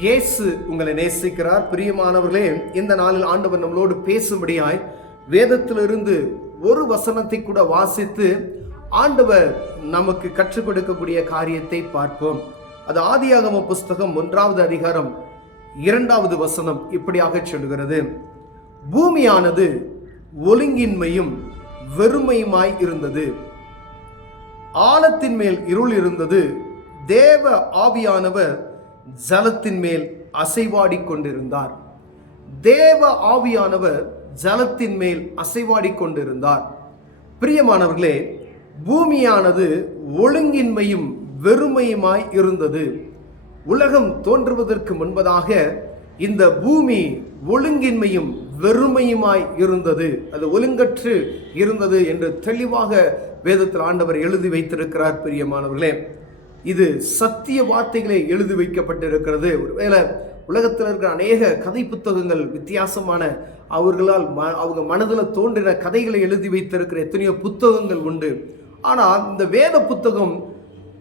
இயேசு உங்களை நேசிக்கிறார். பிரியமானவர்களே, இந்த நாளில் ஆண்டவர் நம்மளோடு பேசும்படியாய் வேதத்திலிருந்து ஒரு வசனத்தை கூட வாசித்து ஆண்டவர் நமக்கு கற்றுக் கொடுக்கக்கூடிய காரியத்தை பார்ப்போம். அது ஆதியாகம புஸ்தகம் 1வது அதிகாரம் 2வது வசனம் இப்படியாக சொல்கிறது: பூமியானது ஒழுங்கின்மையும் வெறுமையுமாய் இருந்தது, ஆழத்தின் மேல் இருள் இருந்தது, தேவ ஆவியானவர் ஜலத்தின் மேல் அசைவாடி கொண்டிருந்தார். தேவ ஆவியானவர் ஜலத்தின் மேல் அசைவாடி கொண்டிருந்தார். பிரியமானவர்களே, பூமியானது ஒழுங்கின்மையும் வெறுமையுமாய் இருந்தது. உலகம் தோன்றுவதற்கு முன்பதாக இந்த பூமி ஒழுங்கின்மையும் வெறுமையுமாய் இருந்தது, அது ஒழுங்கற்று இருந்தது என்று தெளிவாக வேதத்தில் ஆண்டவர் எழுதி வைத்திருக்கிறார். பிரியமானவர்களே, இது சத்திய வார்த்தைகளே எழுதி வைக்கப்பட்டிருக்கிறது. ஒருவேளை உலகத்தில் இருக்கிற அநேக கதை புத்தகங்கள் வித்தியாசமான அவங்க மனதில் தோன்றின கதைகளை எழுதி வைத்திருக்கிற எத்தனையோ புத்தகங்கள் உண்டு. ஆனால் இந்த வேத புத்தகம்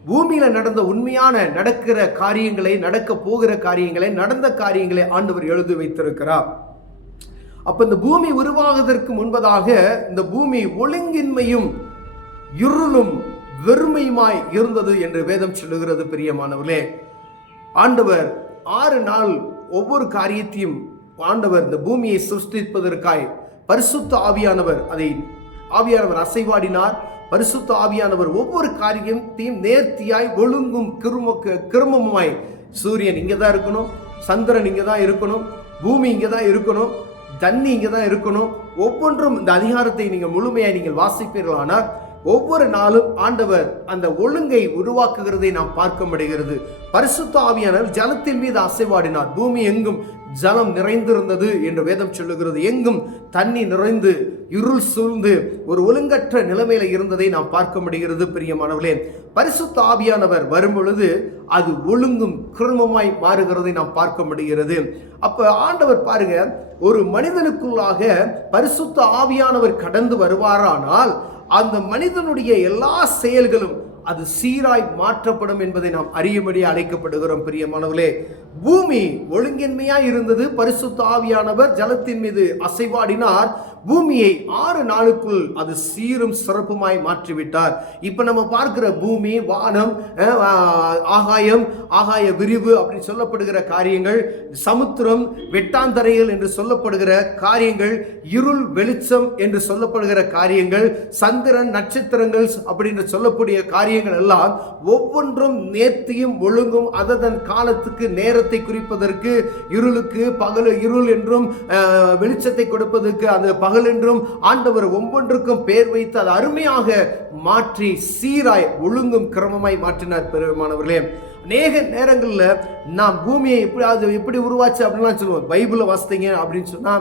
பூமியில நடந்த உண்மையான நடக்கிற காரியங்களை, நடக்க போகிற காரியங்களை, நடந்த காரியங்களை ஆண்டவர் எழுதி வைத்திருக்கிறார். அப்ப இந்த பூமி உருவாகுவதற்கு முன்பதாக இந்த பூமி ஒழுங்கின்மையும் இருளும் வெறுமையுமாய் இருந்தது என்று வேதம் சொல்லுகிறது. பிரியமானவர்களே, ஆண்டவர் 6 நாள் ஒவ்வொரு காரியத்தையும் ஆண்டவர் இந்த பூமியை சிருஷ்டிப்பதற்காய் பரிசுத்த ஆவியானவர் ஆவியானவர் அசைவாடினார். பரிசுத்த ஆவியானவர் ஒவ்வொரு காரியத்தையும் நேர்த்தியாய் ஒழுங்கும் கிருமமாய், சூரியன் இங்கே தான் இருக்கணும், சந்திரன் இங்கே தான் இருக்கணும், பூமி இங்கே தான் இருக்கணும், தண்ணி இங்கே தான் இருக்கணும், ஒவ்வொன்றும் இந்த அதிகாரத்தை நீங்கள் முழுமையாக நீங்கள் வாசிப்பீர்களானால் ஒவ்வொரு நாளும் ஆண்டவர் அந்த ஒழுங்கை உருவாக்குகிறதை நாம் பார்க்க முடிகிறது. பரிசுத்த ஆவியானவர் ஜலத்தின் மீது அசைவாடினார். பூமி எங்கும் ஜலம் நிறைந்திருந்தது என்று வேதம் சொல்லுகிறது. எங்கும் தண்ணி நிறைந்து இருள் சூழ்ந்து ஒரு ஒழுங்கற்ற நிலைமையில இருந்ததை நாம் பார்க்க முடிகிறது. பிரியமானவர்களே, பரிசுத்த ஆவியானவர் வரும் பொழுது அது ஒழுங்கும் கிருமமாய் மாறுகிறதை நாம் பார்க்க முடிகிறது. அப்ப ஆண்டவர் பாருங்க, ஒரு மனிதனுக்குள்ளாக பரிசுத்த ஆவியானவர் கடந்து வருவாரானால் அந்த மனிதனுடைய எல்லா செயல்களும் அது சீராய் மாற்றப்படும் என்பதை நாம் அறியும்படி அழைக்கப்படுகிறோம். பிரியமானவர்களே, பூமி ஒழுங்கின்மையாய் இருந்தது. பரிசுத்த ஆவியானவர் ஜலத்தின் மீது அசைவாடினார். பூமியை 6 நாளுக்குள் அது சீரும் சிறப்புமாய் மாற்றிவிட்டார். இப்ப நம்ம பார்க்கிற பூமி, வானம், ஆகாயம், ஆகாய விரிவு அப்படின்னு சொல்லப்படுகிற காரியங்கள், சமுத்திரம், வெட்டாந்தரைகள் என்று சொல்லப்படுகிற காரியங்கள், இருள் வெளிச்சம் என்று சொல்லப்படுகிற காரியங்கள், சந்திரன், நட்சத்திரங்கள் அப்படின்னு சொல்லக்கூடிய காரியங்கள் எல்லாம் ஒவ்வொன்றும் நேர்த்தியும் ஒழுங்கும் அதன் காலத்துக்கு நேரத்தை குறிப்பதற்கு, இருளுக்கு பகல் இருள் என்றும் வெளிச்சத்தை கொடுப்பதற்கு அந்த பகல் என்றும் ஆண்டவர் ஒவ்வொன்றுக்கும் பெயர் வைத்து அது அருமையாக மாற்றி சீராய் ஒழுங்கும் கிரமமாய் மாற்றினார். பெருமானவர்களே, அநேக நேரங்களில் நாம் பூமியை எப்படி உருவாச்சு அப்படின்லாம் சொல்லுவோம். பைபிளை வாசித்தீங்க அப்படின்னு சொன்னா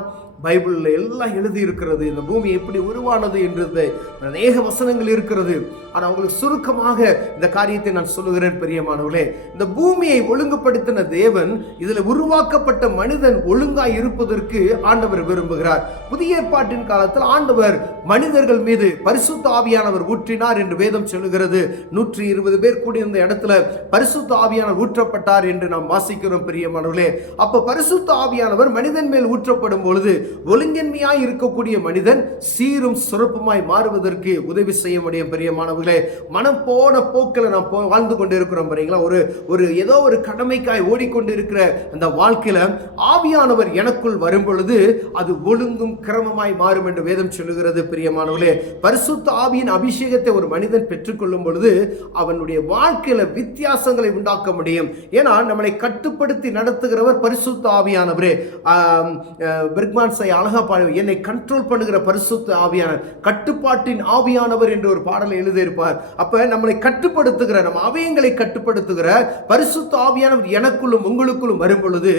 பைபிளில் எல்லாம் எழுதி இருக்கிறது. இந்த பூமி எப்படி உருவானது என்றது அநேக வசனங்கள் இருக்கிறது. ஆனால் உங்களுக்கு சுருக்கமாக இந்த காரியத்தை நான் சொல்லுகிறேன். பிரியமானவர்களே, இந்த பூமியை ஒழுங்குபடுத்தின தேவன் இதில் உருவாக்கப்பட்ட மனிதன் ஒழுங்காய் இருப்பதற்கு ஆண்டவர் விரும்புகிறார். புதிய ஏற்பாட்டின் காலத்தில் ஆண்டவர் மனிதர்கள் மீது பரிசுத்த ஆவியானவர் ஊற்றினார் என்று வேதம் சொல்லுகிறது. 120 பேர் கூடியிருந்த இடத்துல பரிசுத்த ஆவியானவர் ஊற்றப்பட்டார் என்று நாம் வாசிக்கிறோம். பிரியமானவர்களே, அப்ப பரிசுத்த ஆவியானவர் மனிதன் மேல் ஊற்றப்படும் பொழுது ஒழுங்கின்மையாய் இருக்கக்கூடிய மனிதன் சீரும் சிறப்புமாய் மாறுவதற்கு உதவி செய்ய முடியும். பிரியமானவர்களே, மனம் போன போக்கில் நாம் வாழ்ந்து கொண்டு இருக்கிறோம். ஏதோ ஒரு கடமைக்காய் ஓடிக்கொண்டிருக்கிற அந்த வாழ்க்கையில ஆவியானவர் எனக்குள் வரும் பொழுது அது ஒழுங்கும் கிரமமாய் மாறும் என்று வேதம் சொல்லுகிறது. பிரியமானவர்களே, பரிசுத்த ஆவியின் அபிஷேகத்தை ஒரு மனிதன் பெற்றுக்கொள்ளும் பொழுது அவனுடைய வாழ்க்கையில வித்தியாசங்களை உண்டாக்க முடியும். ஏன்னா நம்மளை கட்டுப்படுத்தி நடத்துகிறவர் பரிசுத்த ஆவியானவரே. பெர்க்மான் அழகா பாடு, என்னை கண்ட்ரோல் பண்ணுகிற பரிசுத்த ஆவியானவர், கட்டுப்பாட்டின் ஆவியானவர் என்று ஒரு பாடலை எழுதியிருப்பார். அப்ப நம்மளை கட்டுப்படுத்துகிற, நம்ம அவயங்களை கட்டுப்படுத்துகிற பரிசுத்த ஆவியானவர் எனக்குள்ளும் உங்களுக்குள்ளும் வரும் பொழுது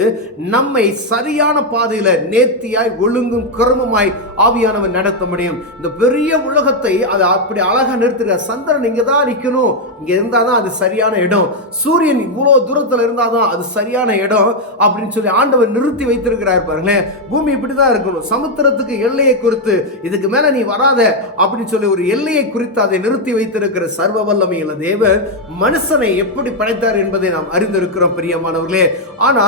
நம்மை சரியான பாதையில நேர்த்தியாய் ஒழுங்கும் கிரமமாய் ஆவியானவர் நடத்த முடியும். இந்த பெரிய உலகத்தை அது அப்படி அழகா நிறுத்துகிற, சந்திரன் இங்க தான் நிற்கணும், இங்க இருந்தாதான் அது சரியான இடம், சூரியன் இவ்வளவு தூரத்துல இருந்தாதான் அது சரியான இடம் அப்படின்னு சொல்லி ஆண்டவர் நிறுத்தி வைத்திருக்கிறார். பாருங்களேன், பூமி இப்படிதான் தான் இருக்கணும். சமுத்திரத்துக்கு எல்லையை குறித்து இதுக்கு மேல நீ வராத அப்படின்னு சொல்லி ஒரு எல்லையை குறித்து அதை நிறுத்தி வைத்திருக்கிற சர்வ வல்லமையுள்ள தேவன் மனுஷனை எப்படி படைத்தார் என்பதை நாம் அறிந்திருக்கிறோம் பிரியமானவர்களே. ஆனா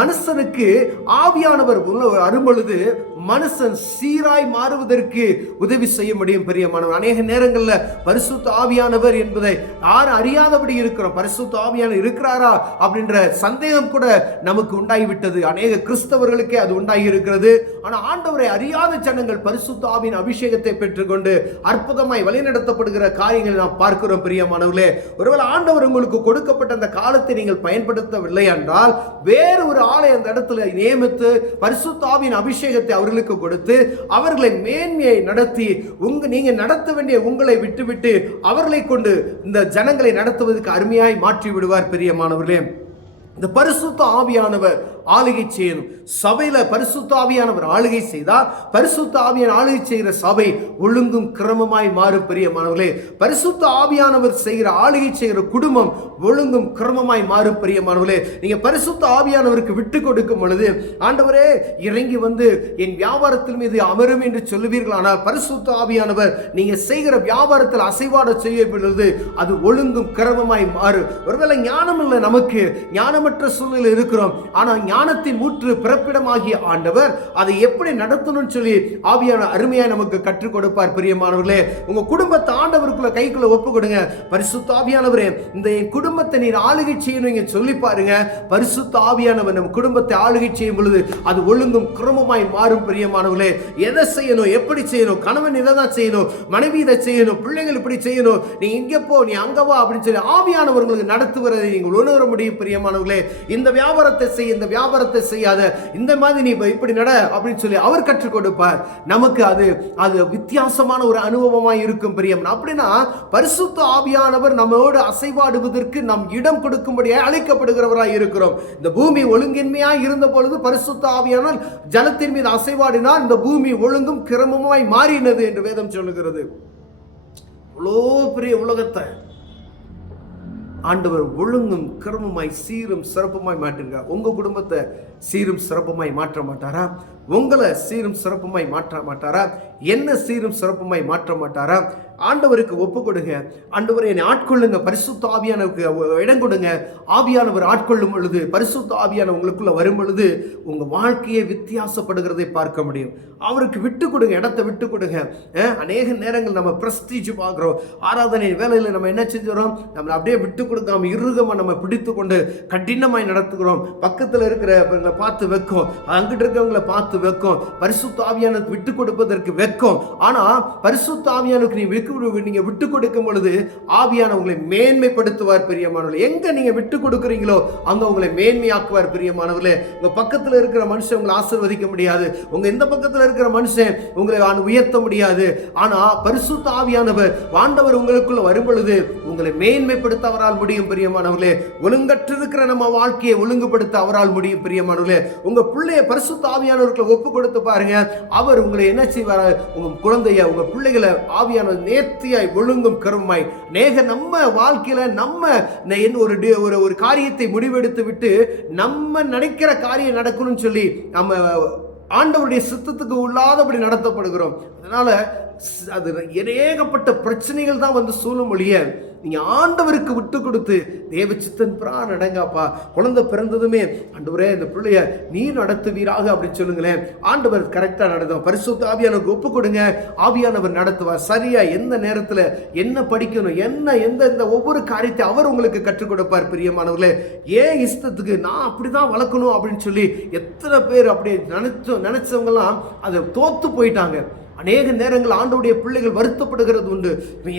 மனுஷனுக்கு ஆவியானவர் அரும்பொழுது மனுஷன் சீராய் மாறுவதற்கு உதவி செய்ய முடியும் பிரியமானவர். அநேக நேரங்களில் பரிசுத்த ஆவியானவர் என்பதை யாரும் அறியாதபடி இருக்கிறோம். பரிசுத்த ஆவியானவர் இருக்கிறாரா அப்படின்ற சந்தேகம் கூட நமக்கு உண்டாகிவிட்டது. அநேக கிறிஸ்தவர்களுக்கே அது உண்டாகி இருக்கிறது. ஆனால் ஆண்டவரை அறியாத ஜனங்கள் பரிசுத்த ஆவியின் அபிஷேகத்தை பெற்றுக்கொண்டு அற்புதமாய் வழிநடத்தப்படுகிற காரியங்களை நாம் பார்க்கிறோம் பிரியமானவர்களே. ஒருவேளை ஆண்டவர் உங்களுக்கு கொடுக்கப்பட்ட அந்த காலத்தை நீங்கள் பயன்படுத்தவில்லை என்றால் வேறு ஒரு ஆளை அந்த இடத்துல நியமித்து பரிசுத்த ஆவியின் அபிஷேகத்தை அவர்களுக்கு கொடுத்து அவர்களை மேன்மையை நடத்தி நீங்க நடத்த வேண்டிய உங்களை விட்டுவிட்டு அவர்களை கொண்டு இந்த ஜனங்களை நடத்துவதற்கு அருமையாய் மாற்றி விடுவார் பிரியமானவர்களே. இந்த பரிசுத்த ஆவியானவர் ஆளுகை செய்யணும். சபையில பரிசுத்த ஆவியானவர் ஆளுகை செய்தால் பரிசுத்த ஆவியான ஆளுகை செய்கிற சபை ஒழுங்கும் கிரமமாய் மாறும் பிரியமானவர்களே. பரிசுத்த ஆவியானவர் செய்கிற ஆளுகை செய்கிற குடும்பம் ஒழுங்கும் கிரமமாய் மாறும் பிரியமானவர்களே. நீங்க பரிசுத்த ஆவியானவருக்கு விட்டு கொடுக்கும் பொழுது ஆண்டவரே இறங்கி வந்து என் வியாபாரத்தின் மீது அமரும் என்று சொல்லுவீர்கள். ஆனால் பரிசுத்த ஆவியானவர் நீங்க செய்கிற வியாபாரத்தில் அசைவாட செய்ய பொழுது அது ஒழுங்கும் கிரமமாய் மாறும். ஒருவேளை ஞானம் இல்லை, நமக்கு ஞானமற்ற சூழ்நிலை இருக்கிறோம். ஆனால் ஞானத்தின் ஊற்று பிறப்பிடமாகிய ஆண்டவர் அதை எப்படி நடத்தணும்னு சொல்லி ஆவியான அருமையாய் நமக்கு கற்றுக் கொடுப்பார் பிரியமானவர்களே. உங்க குடும்பத்தை ஆண்டவருக்குள்ள கைக்குள்ள ஒப்பு கொடுங்க. பரிசுத்த ஆவியானவரே இந்த என் குடும்பத்தை நீர் ஆளுகை செய்யணும் சொல்லி பாருங்க. பரிசுத்த ஆவியானவர் நம்ம குடும்பத்தை ஆளுகை செய்யும் பொழுது அது ஒழுங்கும் கிரமமாய் மாறும் பிரியமானவர்களே. எதை செய்யணும், எப்படி செய்யணும், கணவன் இதை தான் செய்யணும், மனைவி இதை செய்யணும், பிள்ளைகள் இப்படி செய்யணும், நீ இங்க போ, நீ அங்க வா அப்படின்னு சொல்லி ஆவியானவர்களுக்கு நடத்துவதை நீங்கள் உணர முடியும் பிரியமானவர்களே. இந்த வியாபாரத்தை செய்ய, இந்த வியாபாரத்தை செய்யாத, இந்த மாதிரி நீ இப்படி நட அப்படின்னு சொல்லி அவர் கற்றுக் கொடுப்பார். நமக்கு அது வித்தியாசமான ஒரு அனுபவமாய் இருக்கும் பிரியம். அப்படின்னா பரிசுத்த ஆவியானவர் நம்மோடு அசைவாடுவதற்கு நம் இடம் கொடுக்கும்படியாக அழைக்கப்படுகிறவராய் இருக்கிறோம். இந்த பூமி ஒழுங்கின்மையாய் இருந்த பொழுது பரிசுத்த ஆவியானவர் ஜலத்தின் மீது அசைவாடினால் இந்த பூமி ஒழுங்கும் கிரமமாய் மாறினது என்று வேதம் சொல்லுகிறது. அவ்வளோ பெரிய உலகத்தை ஆண்டவர் ஒழுங்கும் கிரமமாய் சீரும் சிறப்புமாய் மாற்றிருக்கார். உங்க குடும்பத்தை சீரும் சிறப்புமாய் மாற்ற மாட்டாரா? உங்களை சீரும் சிறப்புமாய் மாற்ற மாட்டாரா? என்ன சீரும் சிறப்புமாய் மாற்ற மாட்டாரா? ஆண்டவருக்கு ஒப்பு கொடுங்க. ஆண்டவரை என்னை ஆட்கொள்ளுங்க, பரிசுத்த ஆவியானவருக்கு இடம் கொடுங்க. ஆவியானவர் ஆட்கொள்ளும் பொழுது, பரிசுத்த ஆவியான உங்களுக்குள்ள வரும் பொழுது உங்க வாழ்க்கையை வித்தியாசப்படுகிறதை பார்க்க முடியும். அவருக்கு விட்டு கொடுங்க, இடத்தை விட்டு கொடுங்க. அநேக நேரங்கள் நம்ம பிரஸ்டீஜ் பார்க்குறோம். ஆராதனை வேலையில் நம்ம என்ன செஞ்சுறோம், நம்ம அப்படியே விட்டு கொடுக்காம இறுகமாக நம்ம பிடித்து கொண்டு கடினமாய் நடத்துகிறோம். பக்கத்தில் இருக்கிற பார்த்து வைக்கும், அங்கிட்டு இருக்கிறவங்களை பார்த்து வைக்கும். பரிசுத்த ஆவியானுக்கு விட்டு கொடுப்பதற்கு வைக்கும். ஆனா பரிசுத்த ஆவியானுக்கு நீங்க விட்டு கொடுக்கும் பொழுது ஆவியான உங்களை மேன்மைப்படுத்துவார் பிரியமானவர்களே. எங்க நீங்க விட்டு கொடுக்குறீங்களோ அங்க உங்களை மேன்மையாக்குவார் பிரியமானவர்களே. உங்க பக்கத்தில் இருக்கிற மனுஷன் உங்களை ஆசீர்வதிக்க முடியாது, உங்க இந்த பக்கத்தில் இருக்கிற மனுஷன் உங்களை உயர்த்த முடியாது. ஆனா பரிசுத்த ஆவியானவர் ஆண்டவர் உங்களுக்குள்ள வரும் பொழுது உங்களை மேன்மைப்படுத்த அவரால் முடியும் பிரியமானவர்களே. ஒழுங்கற்று இருக்கிற நம்ம வாழ்க்கையை ஒழுங்குபடுத்த அவரால் முடியும் பிரியமானவர்களே. உங்க பிள்ளைய பரிசுத்த ஆவியானவருக்கு ஒப்பு கொடுத்து பாருங்க. அவர் உங்களை என்ன செய்வார், உங்க குழந்தைய, உங்க பிள்ளைகளை ஆவியானவர் நேர்த்தியாய் ஒழுங்கும் கருமாய் நம்ம வாழ்க்கையில நம்ம ஒரு காரியத்தை முடிவெடுத்து விட்டு நம்ம நினைக்கிற காரியம் நடக்கணும்னு சொல்லி நம்ம ஆண்டவருடைய சித்தத்துக்கு உள்ளாதபடி நடத்தப்படுகிறோம். அதனால அது ஏகப்பட்ட பிரச்சனைகள் தான் வந்து சூழும் ஒழிய நீங்க ஆண்டவருக்கு விட்டு கொடுத்து தேவ சித்தன் பிரா நடங்கப்பா. குழந்தை பிறந்ததுமே ஆண்டவரே இந்த பிள்ளைய நீ நடத்துவீராக அப்படின்னு சொல்லுங்களேன். ஆண்டவர் கரெக்டா நடத்துவார். பரிசுத்த ஆவியானவருக்கு ஒப்பு கொடுங்க, ஆவியானவர் நடத்துவார். சரியா எந்த நேரத்துல என்ன படிக்கணும், என்ன எந்த ஒவ்வொரு காரியத்தை அவர் உங்களுக்கு கற்றுக் கொடுப்பார் பிரியமானவர்களே. ஏன் இஷ்டத்துக்கு நான் அப்படிதான் வளர்க்கணும் அப்படின்னு சொல்லி எத்தனை பேர் அப்படி நினைச்சவங்கலாம் அதை தோத்து போயிட்டாங்க. அநேக நேரங்கள் ஆண்டவருடைய பிள்ளைகள் வருத்தப்படுகிறது உண்டு.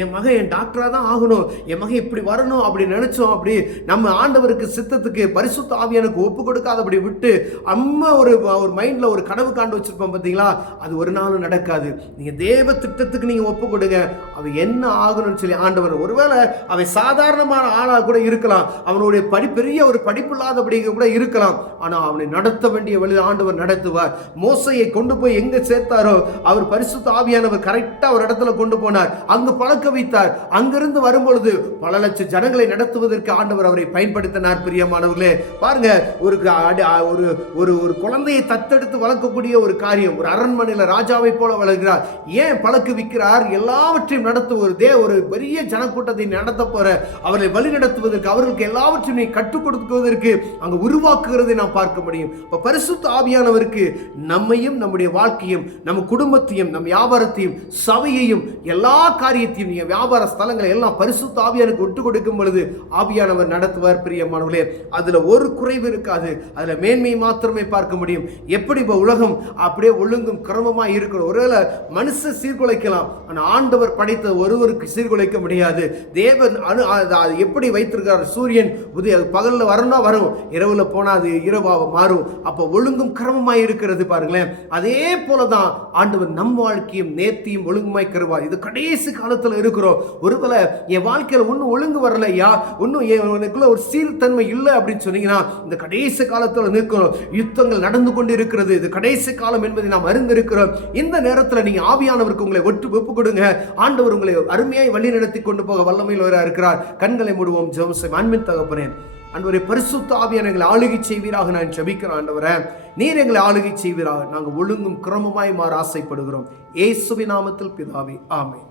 என் மகன் என் டாக்டரா தான் ஆகணும், என் மகன் இப்படி வரணும் அப்படி நினைச்சோம். அப்படி நம்ம ஆண்டவருக்கு சித்தத்துக்கு பரிசுத்த ஆவியானுக்கு ஒப்பு கொடுக்காதபடி விட்டு அம்மா ஒரு மைண்ட்ல ஒரு கனவு காண்டு வச்சிருப்போம் பார்த்தீங்களா, அது ஒரு நாளும் நடக்காது. நீங்க தேவ திட்டத்துக்கு நீங்க ஒப்பு கொடுங்க. அவன் என்ன ஆகணும்னு சொல்லி ஆண்டவர், ஒருவேளை அவன் சாதாரணமான ஆளா கூட இருக்கலாம், அவனுடைய பெரிய ஒரு படிப்பு இல்லாதபடி கூட இருக்கலாம். ஆனா அவனை நடத்த வேண்டிய வழி ஆண்டவர் நடத்துவார். மோசையை கொண்டு போய் எங்க சேர்த்தாரோ அவர் பரிசுத்த ஆவியானவர் கரெக்டா ஒரு இடத்துல கொண்டு போனார், அங்கு பழக்க வைத்தார். அங்கிருந்து வரும்பொழுது பல லட்சம் ஜனங்களை நடத்துவதற்கு ஆண்டவர் அவரை பயன்படுத்தினார். பிரியமானவர்களே, பாருங்க, ஒரு ஒரு குழந்தையை தத்தெடுத்து வளர்க்கக்கூடிய ஒரு காரியம், ஒரு அரண்மனையில ராஜாவை போல வளர்கிறார். ஏன் பழக்குவிக்கிறார்? எல்லாவற்றையும் நடத்துவது, ஒரு பெரிய ஜனக்கூட்டத்தை நடத்த போற அவர்களை வழி நடத்துவதற்கு, அவர்களுக்கு எல்லாவற்றையும் கற்றுக் கொடுக்குவதற்கு அங்க உருவாக்குகிறதை நாம் பார்க்க முடியும். பரிசுத்த ஆவியானவருக்கு நம்மையும், நம்முடைய வாழ்க்கையும், நம்ம குடும்பத்தையும், நம் வியாபாரத்தையும், சபையையும், எல்லா காரியத்தையும், வியாபார ஸ்தலங்களை எல்லாம் பரிசுத்த ஆவியானுக்கு விட்டு கொடுக்கும் பொழுது ஆவியானவர் நடத்துவார். பிரியமானவர்களே, அதுல ஒரு குறைவு இருக்காது, அதுல மேன்மை மாத்திரமே பார்க்க முடியும். எப்படி உலகம் அப்படியே ஒழுங்கும் கிரமமாய் இருக்கிற, ஒருவேளை மனுஷ சீர்குலைக்கலாம், ஆனால் ஆண்டவர் படைத்த ஒருவருக்கு சீர்குலைக்க முடியாது. தேவன் எப்படி வைத்திருக்கிறார்? சூரியன் பகல்ல வரணும்னா வரும், இரவுல போனா அது இரவாக மாறும். அப்ப ஒழுங்கும் கிரமமாய் இருக்கிறது பாருங்களேன். அதே போலதான் ஆண்டவர் நம் வாழ்க்கையும் நேர்த்தியும் ஒழுங்குமாய் கருவார். இது கடைசி காலத்துல இருக்கிறோம். ஒருவேளை என் வாழ்க்கையில ஒன்னும் ஒழுங்கு வரலையா, ஒன்னும் எனக்குள்ள ஒரு சீர்தன்மை இல்லை அப்படின்னு சொன்னீங்கன்னா, இந்த கடைசி காலத்துல நிற்கிறோம். யுத்தங்கள் நடந்து கொண்டு இருக்கிறது. இது கடைசி காலம் என்பதை நாம் அறிந்திருக்கிறோம். இந்த நேரத்தில் நீங்க ஆவியானவருக்கு உங்களை ஒப்பு கொடுங்க. ஆண்டவர் உங்களை அருமையாய் வழி நடத்தி கொண்டு போக வல்லமையில் இருக்கிறார். கண்களை மூடுவோம், ஜெபம் செய்வோம். அன்பின் தகப்பனே, ஆண்டவரே, பரிசுத்த ஆவியான எங்களை ஆளுகை செய்வீராக நான் ஜெபிக்கிறேன். ஆண்டவரே, நீர் எங்களை ஆளுகை செய்வீராக. நாங்கள் ஒழுங்கும் கிரமமாய் மாற ஆசைப்படுகிறோம். இயேசுவின் நாமத்தில் பிதாவே, ஆமென்.